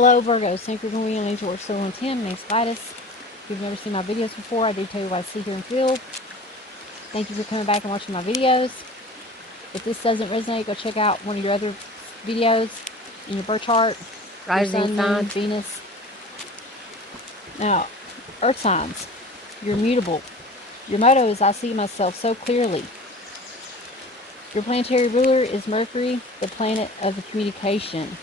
Hello Virgos, thank you for being on AGM. My name's Gladys. If you've never seen my videos before, I do tell you what I see, here, and feel. Thank you for coming back and watching my videos. If this doesn't resonate, go check out one of your other videos in your birth chart. Rising Sun, Moon, Venus. Now, Earth signs, you're mutable. Your motto is, I see myself so clearly. Your planetary ruler is Mercury, the planet of the communication.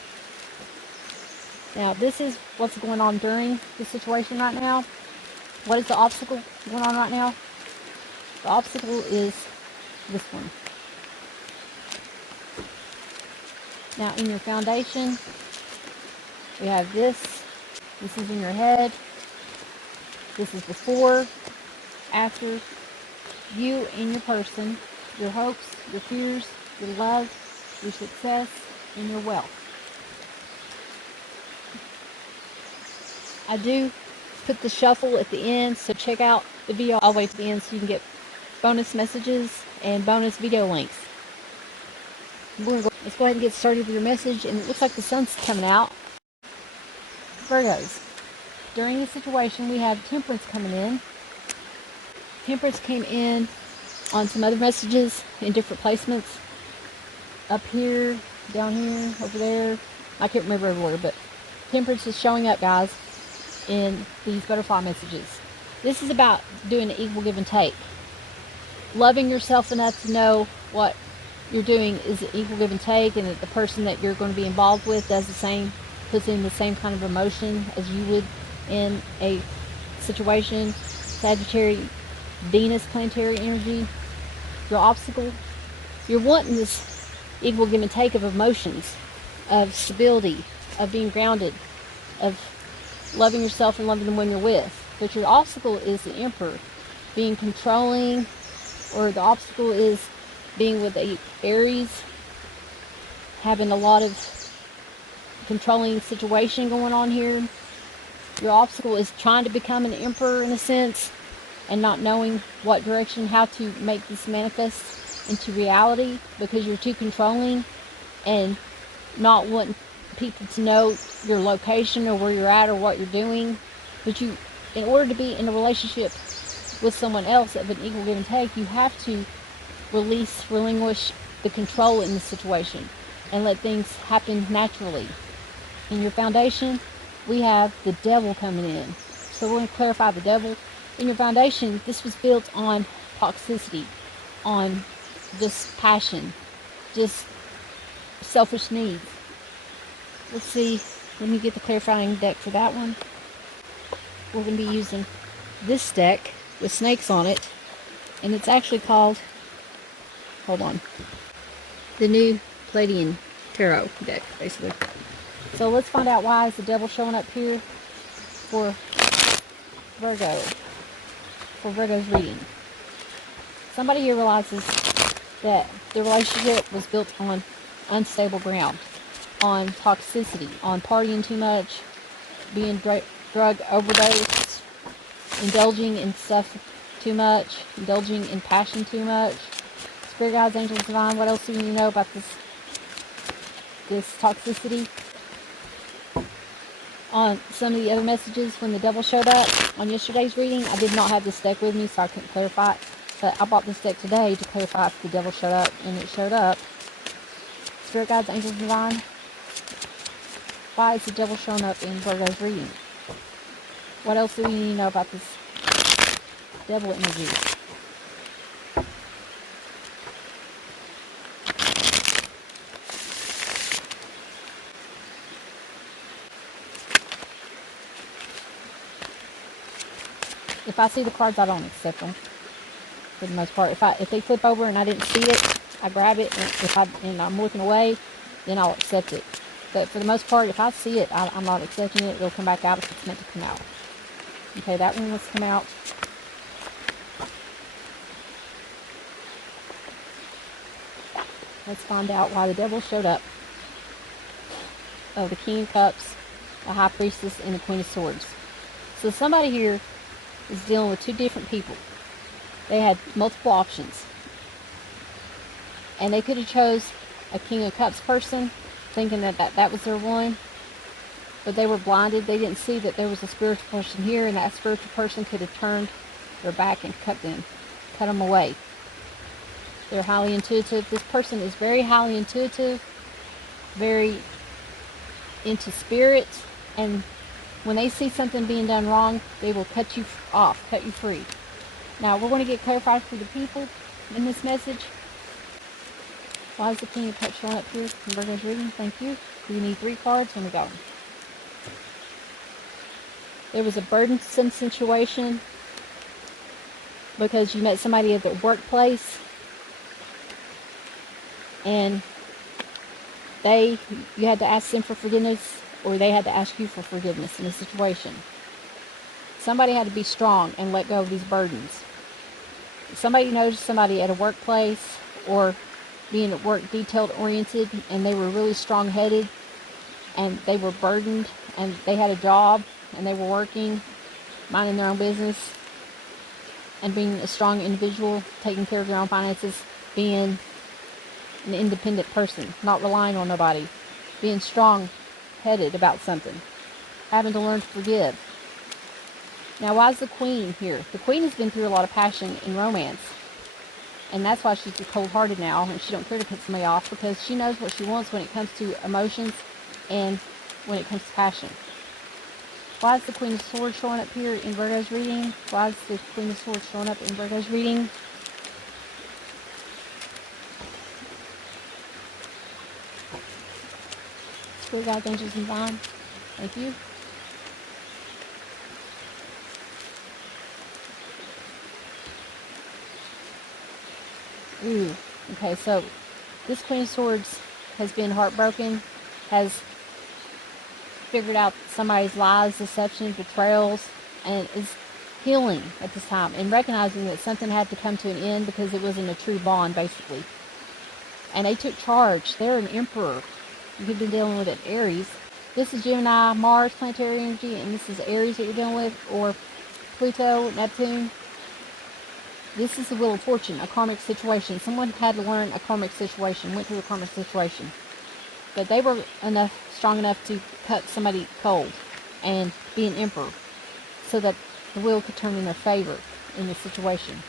Now, this is what's going on during the situation right now. What is the obstacle going on right now? The obstacle is this one. Now, in your foundation, we have this. This is in your head. This is before, after, you and your person, your hopes, your fears, your love, your success, and your wealth. I do put the shuffle at the end, so check out the video all the way to the end so you can get bonus messages and bonus video links. Let's go ahead and get started with your message, and it looks like the sun's coming out. Virgos, during this situation we have Temperance coming in. Temperance came in on some other messages in different placements. Up here, down here, over there. I can't remember everywhere, but Temperance is showing up, guys, in these butterfly messages. This is about doing an equal give and take. Loving yourself enough to know what you're doing is an equal give and take, and that the person that you're going to be involved with does the same, puts in the same kind of emotion as you would in a situation. Sagittarius, Venus planetary energy. Your obstacle, you're wanting this equal give and take of emotions, of stability, of being grounded, of loving yourself and loving the one you're with. But your obstacle is the Emperor, being controlling, or the obstacle is being with a Aries, having a lot of controlling situation going on here. Your obstacle is trying to become an Emperor in a sense, and not knowing what direction, how to make this manifest into reality, because you're too controlling and not wanting people to know your location or where you're at or what you're doing. But you, in order to be in a relationship with someone else of an equal give and take, you have to relinquish the control in the situation and let things happen naturally. In your foundation, we have the Devil coming in. So we're going to clarify the Devil. In your foundation, this was built on toxicity, on just passion, just selfish needs. Let's see, let me get the clarifying deck for that one. We're going to be using this deck with snakes on it, and it's actually called, hold on, the new Palladini Tarot deck, basically. So let's find out why is the Devil showing up here for Virgo. For Virgo's reading. Somebody here realizes that the relationship was built on unstable ground, on toxicity, on partying too much, being drug overdosed, indulging in stuff too much, indulging in passion too much. Spirit guides, angels, divine, what else do you need to know about this toxicity? On some of the other messages when the Devil showed up on yesterday's reading, I did not have this deck with me, so I couldn't clarify it. But I bought this deck today to clarify if the Devil showed up, and it showed up. Spirit guides, angels, divine, why is the Devil showing up in Virgo's reading? What else do we need to know about this Devil energy? If I see the cards, I don't accept them, for the most part. If they flip over and I didn't see it, I grab it, and I'm looking away, then I'll accept it. But for the most part, if I see it, I'm not accepting it. It'll come back out if it's meant to come out. Okay, that one let's come out. Let's find out why the Devil showed up. Oh, the King of Cups, the High Priestess, and the Queen of Swords. So somebody here is dealing with two different people. They had multiple options, and they could have chose a King of Cups person, thinking that was their one, but they were blinded. They didn't see that there was a spiritual person here, and that spiritual person could have turned their back and cut them away. They're highly intuitive. This person is very highly intuitive, very into spirits, and when they see something being done wrong, they will cut you off, cut you free. Now, we're going to get clarified for the people in this message. Why is the King of Cups showing up here in Virgo's reading? Thank you. We need 3 cards, and we go. There was a burdensome situation because you met somebody at the workplace, and you had to ask them for forgiveness, or they had to ask you for forgiveness in a situation. Somebody had to be strong and let go of these burdens. Somebody noticed somebody at a workplace or being at work detailed oriented, and they were really strong headed, and they were burdened, and they had a job, and they were working, minding their own business, and being a strong individual, taking care of their own finances, being an independent person, not relying on nobody, being strong-headed about something, having to learn to forgive. Now, why is the Queen here? The Queen has been through a lot of passion and romance, and that's why she's cold-hearted now, and she don't care to cut somebody off, because she knows what she wants when it comes to emotions and when it comes to passion. Why is the Queen of Swords showing up here in Virgo's reading? Why is the Queen of Swords showing up in Virgo's reading? Spirit guides, angels, and divine. Thank you. Ooh, okay, so this Queen of Swords has been heartbroken, has figured out somebody's lies, deceptions, betrayals, and is healing at this time and recognizing that something had to come to an end because it wasn't a true bond, basically. And they took charge. They're an emperor. You've been dealing with an Aries. This is Gemini, Mars, planetary energy, and this is Aries that you're dealing with, or Pluto, Neptune. This is the Wheel of Fortune, a karmic situation. Someone had to learn a karmic situation, went through a karmic situation. But they were strong enough to cut somebody cold and be an emperor so that the wheel could turn in their favor in this situation.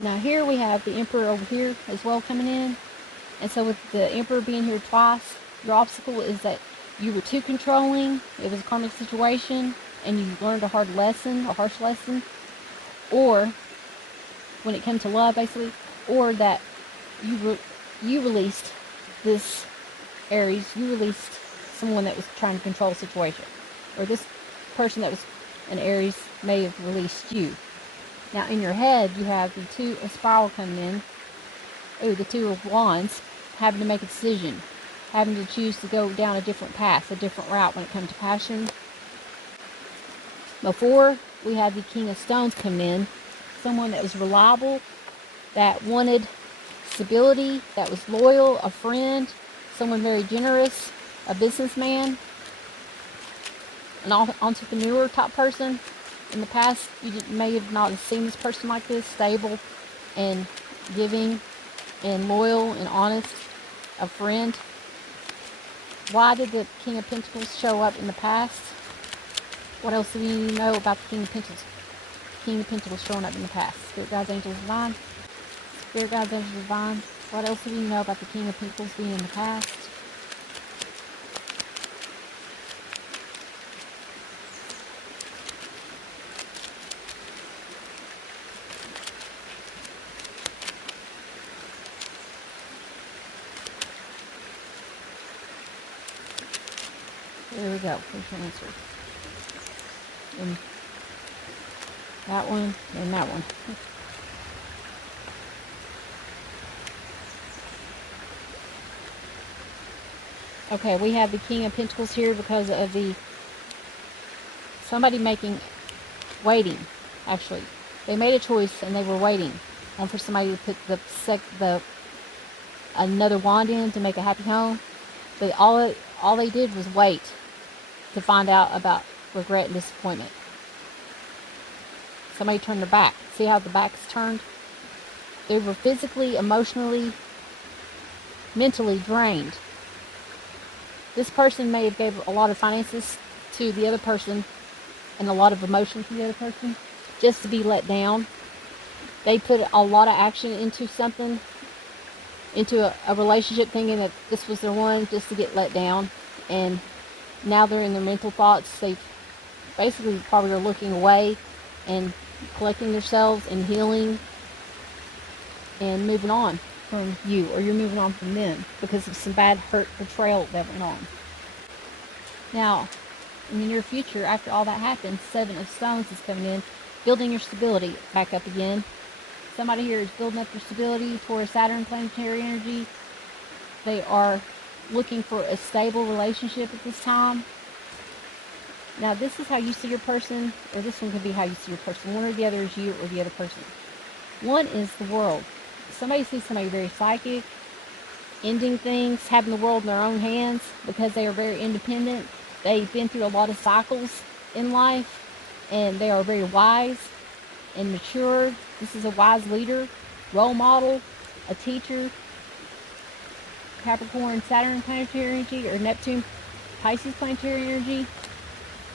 Now here we have the Emperor over here as well coming in. And so with the Emperor being here twice, your obstacle is that you were too controlling, it was a karmic situation, and you learned a hard lesson, a harsh lesson, or when it came to love, basically, or that you released this Aries, you released someone that was trying to control the situation, or this person that was an Aries may have released you. Now in your head, you have the Two of Spiral coming in, the Two of Wands, having to make a decision, having to choose to go down a different path, a different route when it comes to passion. Before, we had the King of Stones coming in, someone that was reliable, that wanted stability, that was loyal, a friend, someone very generous, a businessman, an entrepreneur type person. In the past, you may have not seen this person like this, stable and giving and loyal and honest, a friend. Why did the King of Pentacles show up in the past? What else do you know about the King of Pentacles? King of Pentacles showing up in the past. Spirit guides, angels, divine. Spirit guides, angels, divine. What else do you know about the King of Pentacles being in the past? There we go. There's your answer. And that one and that one. Okay, we have the King of Pentacles here because of somebody waiting, actually. They made a choice and they were waiting for somebody to put another wand in to make a happy home. But all they did was wait to find out about regret and disappointment. Somebody turned their back. See how the back's turned? They were physically, emotionally, mentally drained. This person may have gave a lot of finances to the other person and a lot of emotion to the other person just to be let down. They put a lot of action into something, into a relationship, thinking that this was their one, just to get let down. And now they're in their mental thoughts. They basically probably are looking away and collecting themselves and healing and moving on from you, or you're moving on from them because of some bad hurt betrayal that went on. Now, in the near future, after all that happens, 7 of Stones is coming in, building your stability back up again. Somebody here is building up your stability for a Saturn planetary energy. They are looking for a stable relationship at this time. Now, this is how you see your person, or this one could be how you see your person. One or the other is you or the other person. One is the world. Somebody sees somebody very psychic, ending things, having the world in their own hands because they are very independent. They've been through a lot of cycles in life, and they are very wise and mature. This is a wise leader, role model, a teacher. Capricorn, Saturn planetary energy, or Neptune, Pisces planetary energy.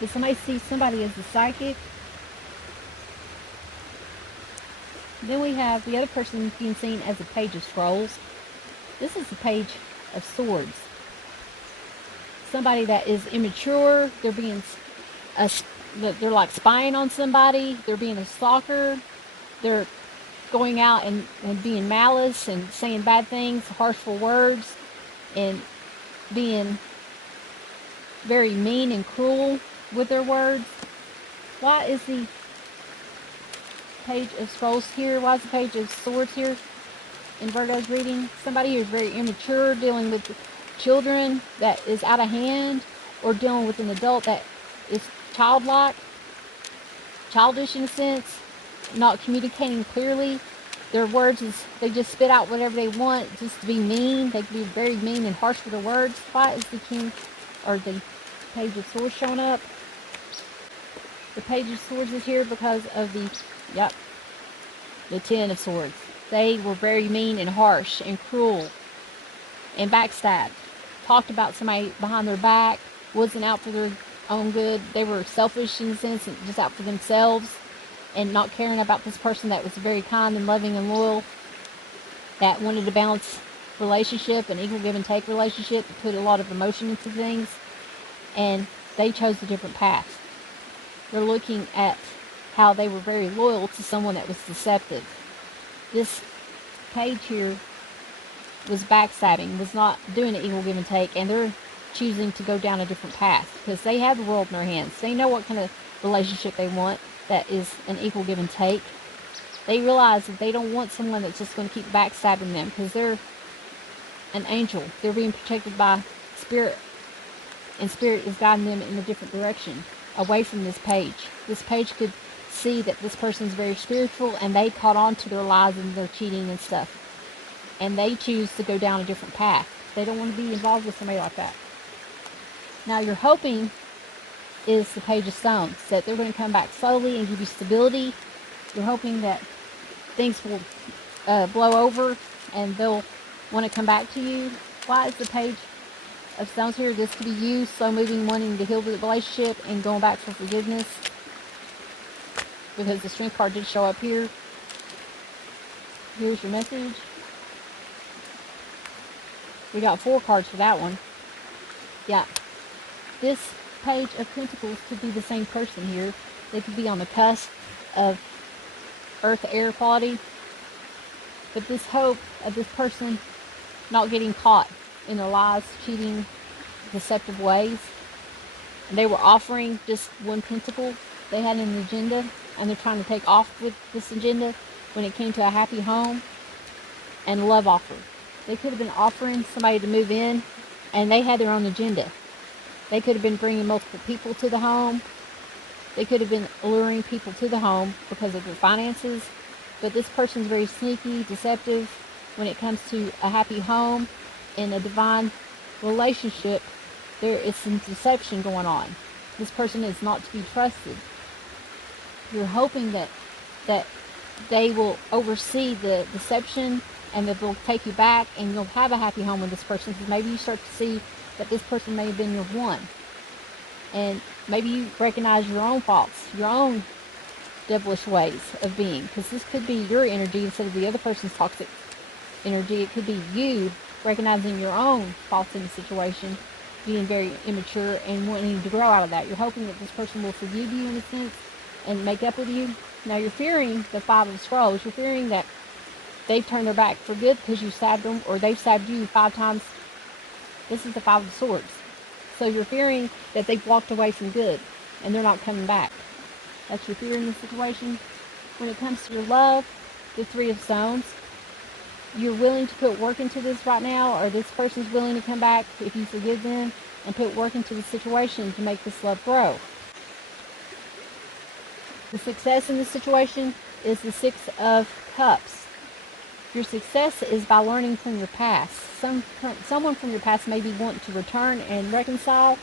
If somebody sees somebody as a psychic, then we have the other person being seen as a Page of Scrolls. This is the Page of Swords. Somebody that is immature. They're being they're like spying on somebody. They're being a stalker. They're going out and being malice and saying bad things, harshful words, and being very mean and cruel with their words. Why is the Page of Scrolls here? Why is the Page of Swords here in Virgo's reading? Somebody who is very immature, dealing with children that is out of hand, or dealing with an adult that is childlike, childish in a sense, not communicating clearly. Their words is, they just spit out whatever they want just to be mean. They can be very mean and harsh with their words. Why is the King, or the Page of Swords showing up? The Page of Swords is here because of the Ten of Swords. They were very mean and harsh and cruel and backstabbed. Talked about somebody behind their back, wasn't out for their own good. They were selfish in a sense and just out for themselves and not caring about this person that was very kind and loving and loyal, that wanted to balance relationship, an equal give and take relationship, to put a lot of emotion into things, and they chose a different path. They're looking at how they were very loyal to someone that was deceptive. This page here was backstabbing, was not doing an equal give and take, and they're choosing to go down a different path because they have the world in their hands. They know what kind of relationship they want that is an equal give and take. They realize that they don't want someone that's just going to keep backstabbing them because they're an angel. They're being protected by Spirit, and Spirit is guiding them in a different direction, away from this page. This page could see that this person's very spiritual, and they caught on to their lies and their cheating and stuff, and they choose to go down a different path. They don't want to be involved with somebody like that. Now, you're hoping is the Page of Stones, that they're going to come back slowly and give you stability. You're hoping that things will blow over and they'll want to come back to you. Why is the Page of Stones here? This could be you, slow moving, wanting to heal the relationship and going back for forgiveness, because the Strength card did show up here. Here's your message. We got 4 cards for that one. Yeah. This Page of Pentacles could be the same person here. They could be on the cusp of earth-air quality. But this hope of this person not getting caught in their lies, cheating, deceptive ways. And they were offering just one pentacle. They had an agenda, and they're trying to take off with this agenda when it came to a happy home and love offer. They could have been offering somebody to move in, and they had their own agenda. They could have been bringing multiple people to the home. They could have been alluring people to the home because of their finances. But this person's very sneaky, deceptive when it comes to a happy home and a divine relationship. There is some deception going on. This person is not to be trusted. You're hoping that that they will oversee the deception, and that they'll take you back, and you'll have a happy home with this person, because maybe you start to see that this person may have been your one. And maybe you recognize your own faults, your own devilish ways of being, because this could be your energy instead of the other person's toxic energy. It could be you recognizing your own faults in the situation, being very immature and wanting to grow out of that. You're hoping that this person will forgive you in a sense and make up with you. Now you're fearing the Five of Scrolls. You're fearing that they've turned their back for good because you stabbed them, or they've stabbed you 5 times. This is the Five of Swords. So you're fearing that they've walked away from good and they're not coming back. That's your fear in this situation. When it comes to your love, the Three of Stones, you're willing to put work into this right now, or this person's willing to come back if you forgive them and put work into the situation to make this love grow. The success in this situation is the Six of Cups. Your success is by learning from your past. Someone from your past may be wanting to return and reconcile,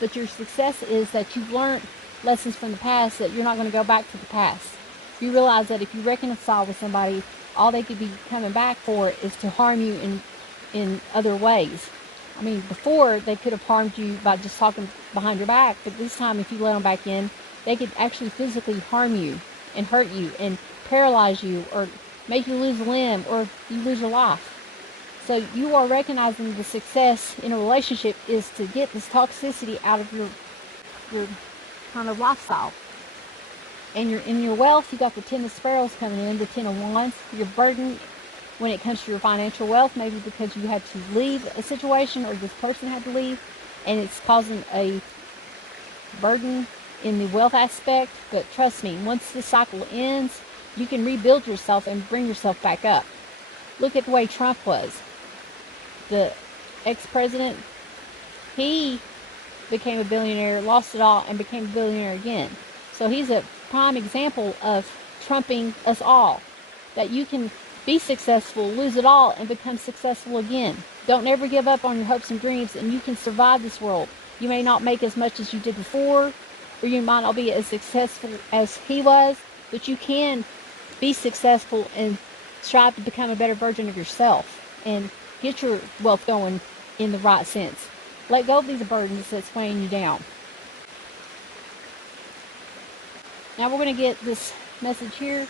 but your success is that you've learned lessons from the past, that you're not going to go back to the past. You realize that if you reconcile with somebody, all they could be coming back for is to harm you in other ways. I mean, before they could have harmed you by just talking behind your back, but this time if you let them back in, they could actually physically harm you and hurt you and paralyze you, or make you lose a limb, or you lose your life. So you are recognizing the success in a relationship is to get this toxicity out of your kind of lifestyle. And in your wealth, you got the Ten of Sparrows coming in, the Ten of Wands. Your burden when it comes to your financial wealth, maybe because you had to leave a situation, or this person had to leave, and it's causing a burden in the wealth aspect. But trust me, once this cycle ends, you can rebuild yourself and bring yourself back up. Look at the way Trump was. The ex-president, he became a billionaire, lost it all, and became a billionaire again. So he's a prime example of trumping us all. That you can be successful, lose it all, and become successful again. Don't ever give up on your hopes and dreams, and you can survive this world. You may not make as much as you did before, or you might not be as successful as he was, but you can be successful and strive to become a better version of yourself and get your wealth going in the right sense. Let go of these burdens that's weighing you down. Now we're going to get this message here.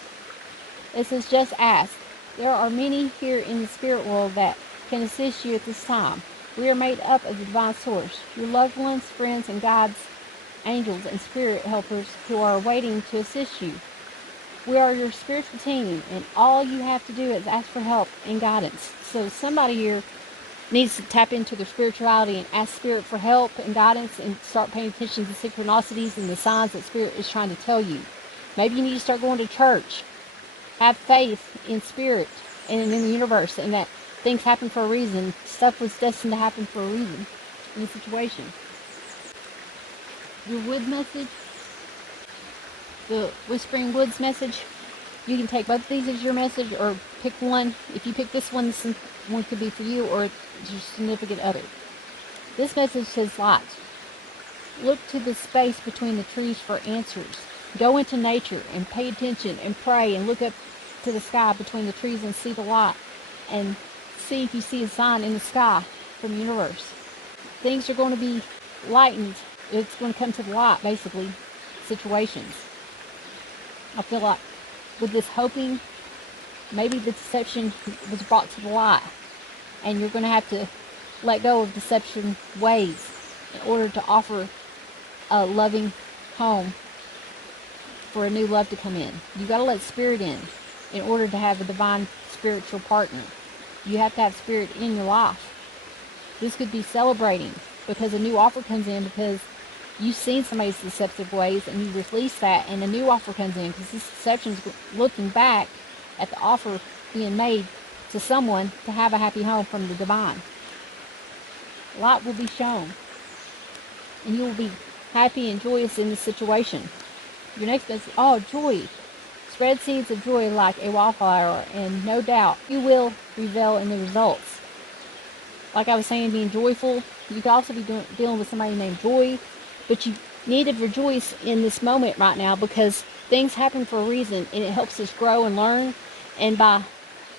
It says, just ask. There are many here in the spirit world that can assist you at this time. We are made up of the divine source, your loved ones, friends, and guides, angels, and spirit helpers who are waiting to assist you. We are your spiritual team, and all you have to do is ask for help and guidance. So somebody here needs to tap into their spirituality and ask Spirit for help and guidance, and start paying attention to the synchronicities and the signs that Spirit is trying to tell you. Maybe you need to start going to church. Have faith in Spirit and in the universe, and that things happen for a reason. Stuff was destined to happen for a reason in the situation. Your wood message, the Whispering Woods message, you can take both of these as your message, or pick one. If you pick this one could be for you or your significant other. This message says light. Look to the space between the trees for answers. Go into nature and pay attention and pray and look up to the sky between the trees and see the light, and see if you see a sign in the sky from the universe. Things are going to be lightened. It's going to come to the light, basically, situations. I feel like with this hoping, maybe the deception was brought to the light, and you're going to have to let go of deception ways in order to offer a loving home for a new love to come in. You got to let Spirit in order to have a divine spiritual partner. You have to have Spirit in your life. This could be celebrating because a new offer comes in, because you've seen somebody's deceptive ways and you release that, and a new offer comes in, because this deception is looking back at the offer being made to someone to have a happy home from the divine. Light will be shown, and you will be happy and joyous in this situation. Your next message, joy. Spread seeds of joy like a wildfire, and no doubt you will revel in the results. Like I was saying, being joyful. You could also be dealing with somebody named Joy, but you need to rejoice in this moment right now, because Things happen for a reason, and it helps us grow and learn. And by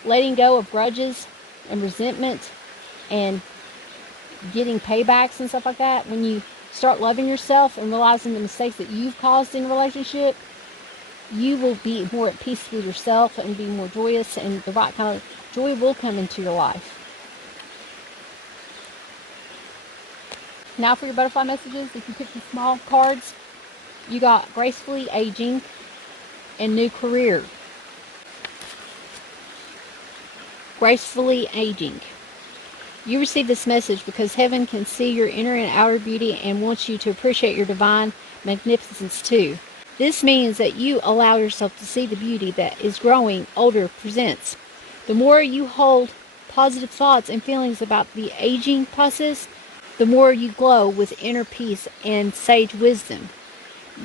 letting go of grudges and resentment and getting paybacks and stuff like that, when you start loving yourself and realizing the mistakes that you've caused in a relationship, you will be more at peace with yourself and be more joyous, and the right kind of joy will come into your life. Now for your butterfly messages, if you pick the small cards, you got gracefully aging and new career. Gracefully aging. You receive this message because heaven can see your inner and outer beauty and wants you to appreciate your divine magnificence too. This means that you allow yourself to see the beauty that is growing older presents. The more you hold positive thoughts and feelings about the aging process, the more you glow with inner peace and sage wisdom.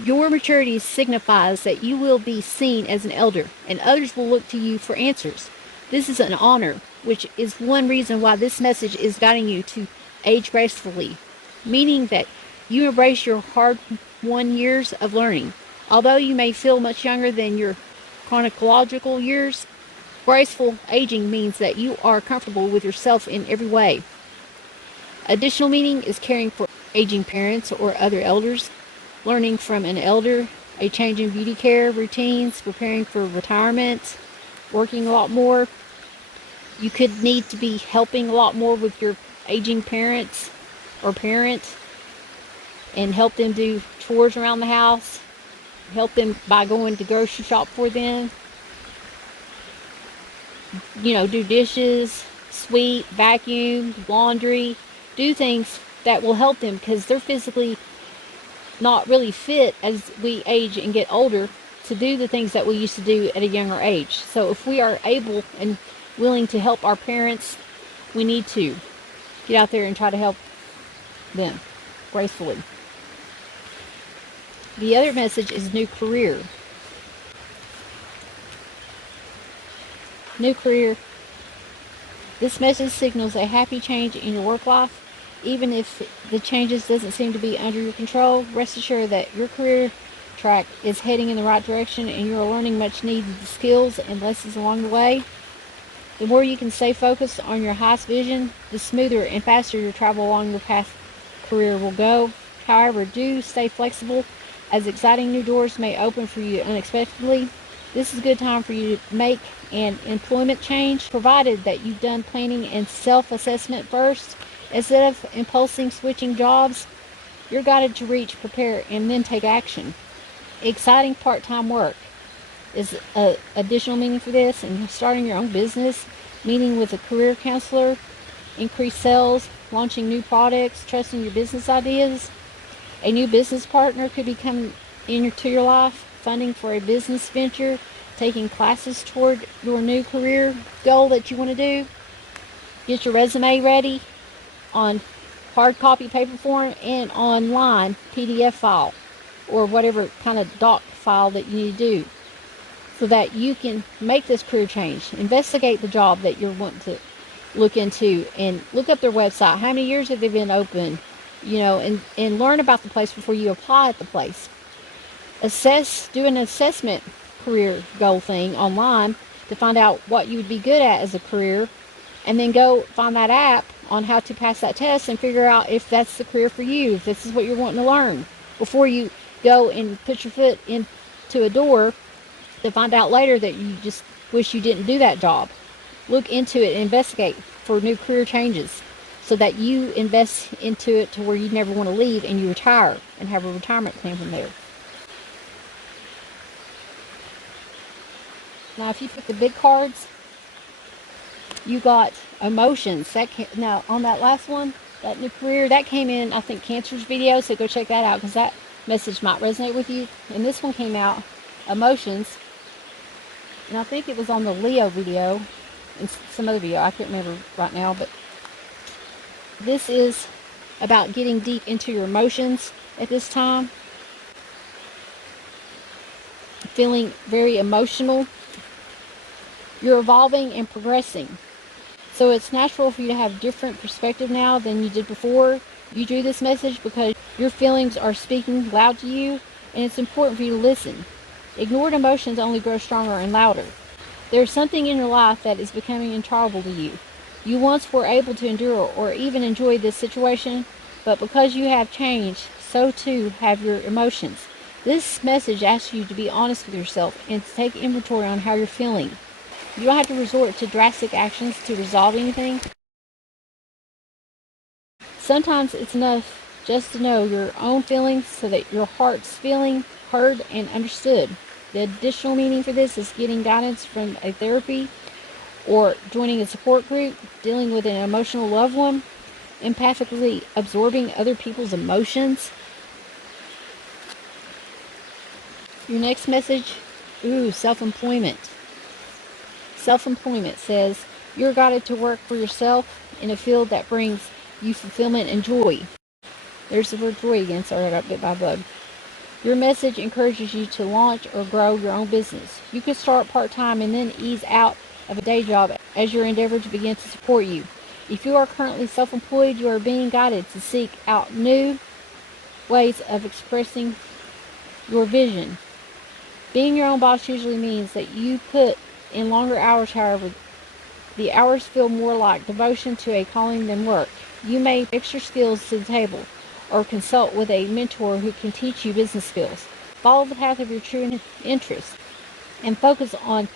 Your maturity signifies that you will be seen as an elder, and others will look to you for answers. This is an honor, which is one reason why this message is guiding you to age gracefully, meaning that you embrace your hard-won years of learning. Although you may feel much younger than your chronological years, graceful aging means that you are comfortable with yourself in every way. Additional meaning is caring for aging parents or other elders, learning from an elder, a change in beauty care routines, preparing for retirement, working a lot more. You could need to be helping a lot more with your aging parents or parent and help them do chores around the house. Help them by going to grocery shop for them. You know, do dishes, sweep, vacuum, laundry. Do things that will help them because they're physically not really fit as we age and get older to do the things that we used to do at a younger age. So if we are able and willing to help our parents, we need to get out there and try to help them gracefully. The other message is new career. New career. This message signals a happy change in your work life. Even if the changes doesn't seem to be under your control, rest assured that your career track is heading in the right direction and you are learning much needed skills and lessons along the way. The more you can stay focused on your highest vision, the smoother and faster your travel along your path career will go. However, do stay flexible as exciting new doors may open for you unexpectedly. This is a good time for you to make an employment change, provided that you've done planning and self-assessment first. Instead of impulsing switching jobs, you're guided to reach, prepare, and then take action. Exciting part-time work is an additional meaning for this, and starting your own business, meeting with a career counselor, increased sales, launching new products, trusting your business ideas. A new business partner could be coming into your life, funding for a business venture, taking classes toward your new career goal that you want to do. Get your resume ready on hard copy paper form and online PDF file or whatever kind of doc file that you need to do so that you can make this career change. Investigate the job that you're wanting to look into and look up their website. How many years have they been open? You know, and learn about the place before you apply at the place. Do an assessment career goal thing online to find out what you would be good at as a career, and then go find that app on how to pass that test and figure out if that's the career for you, if this is what you're wanting to learn, before you go and put your foot into a door to find out later that you just wish you didn't do that job. Look into it and investigate for new career changes so that you invest into it to where you never want to leave and you retire and have a retirement plan from there. Now if you pick the big cards, you got emotions. Now on that last one, that new career, that came in, I think, Cancer's video, so go check that out because that message might resonate with you. And this one came out, emotions, and I think it was on the Leo video and some other video, I can't remember right now, but this is about getting deep into your emotions at this time. Feeling very emotional. You're evolving and progressing. So it's natural for you to have different perspective now than you did before. You drew this message because your feelings are speaking loud to you, and it's important for you to listen. Ignored emotions only grow stronger and louder. There is something in your life that is becoming intolerable to you. You once were able to endure or even enjoy this situation, but because you have changed, so too have your emotions. This message asks you to be honest with yourself and to take inventory on how you're feeling. You don't have to resort to drastic actions to resolve anything. Sometimes it's enough just to know your own feelings so that your heart's feeling heard and understood. The additional meaning for this is getting guidance from a therapy or joining a support group, dealing with an emotional loved one, empathically absorbing other people's emotions. Your next message, self-employment. Self-employment says you're guided to work for yourself in a field that brings you fulfillment and joy. There's the word joy again, sorry I got bit by a bug. Your message encourages you to launch or grow your own business. You could start part-time and then ease out of a day job as your endeavor to begin to support you. If you are currently self-employed, you are being guided to seek out new ways of expressing your vision. Being your own boss usually means that you put in longer hours, however, the hours feel more like devotion to a calling than work. You may bring extra skills to the table or consult with a mentor who can teach you business skills. Follow the path of your true interest and focus on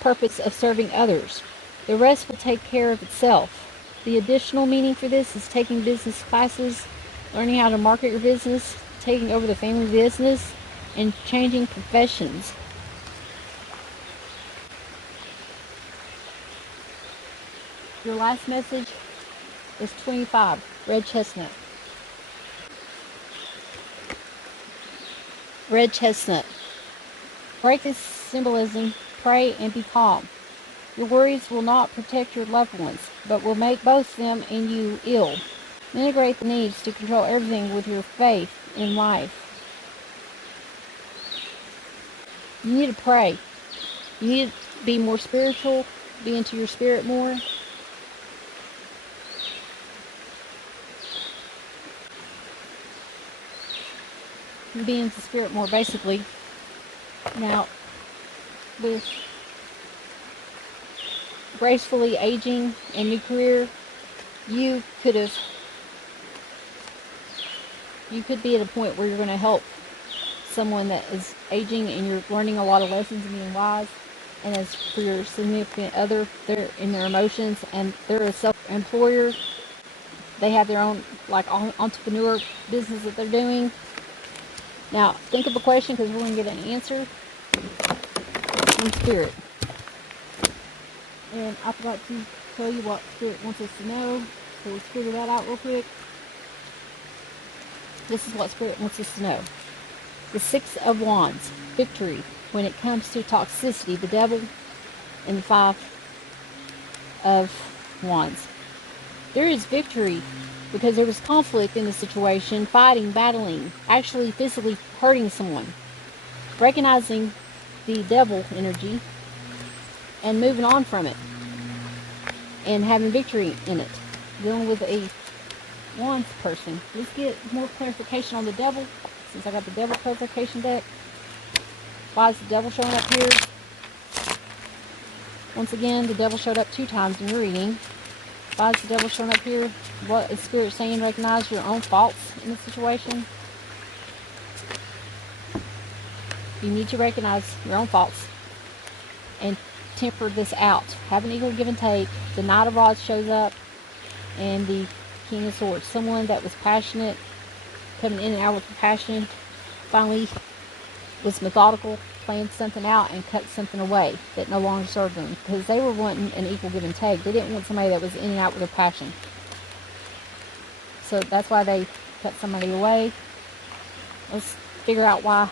purpose of serving others. The rest will take care of itself. The additional meaning for this is taking business classes, learning how to market your business, taking over the family business, and changing professions. Your last message is 25, red chestnut. Red chestnut. Break this symbolism, pray, and be calm. Your worries will not protect your loved ones, but will make both them and you ill. Integrate the needs to control everything with your faith in life. You need to pray. You need to be more spiritual, be into your spirit more. Be into spirit more, basically. Now, with gracefully aging and new career, you could be at a point where you're going to help someone that is aging and you're learning a lot of lessons and being wise. And as for your significant other, they're in their emotions and they're a self-employer. They have their own entrepreneur business that they're doing. Now, think of a question because we're going to get an answer from Spirit. And I forgot to tell you what Spirit wants us to know. So let's figure that out real quick. This is what Spirit wants us to know. The Six of Wands, victory when it comes to toxicity, the devil, and the Five of Wands. There is victory because there was conflict in the situation, fighting, battling, actually physically hurting someone. Recognizing the devil energy and moving on from it and having victory in it. Dealing with a Wands person. Let's get more clarification on the devil, since I got the devil clarification deck. Why is the devil showing up here? Once again, the devil showed up 2 times in your reading. Why is the devil showing up here? What is Spirit saying? Recognize your own faults in the situation. You need to recognize your own faults and temper this out. Have an equal give and take. The Knight of Rods shows up and the King of Swords. Someone that was passionate, coming in and out with passion, finally was methodical, planned something out and cut something away that no longer served them, because they were wanting an equal give and take. They didn't want somebody that was in and out with their passion. So that's why they cut somebody away. Let's figure out why